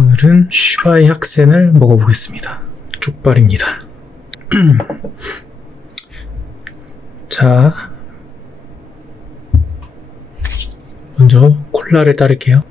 오늘은 슈바이 학센을 먹어보겠습니다. 족발입니다. 자, 먼저 콜라를 따를게요.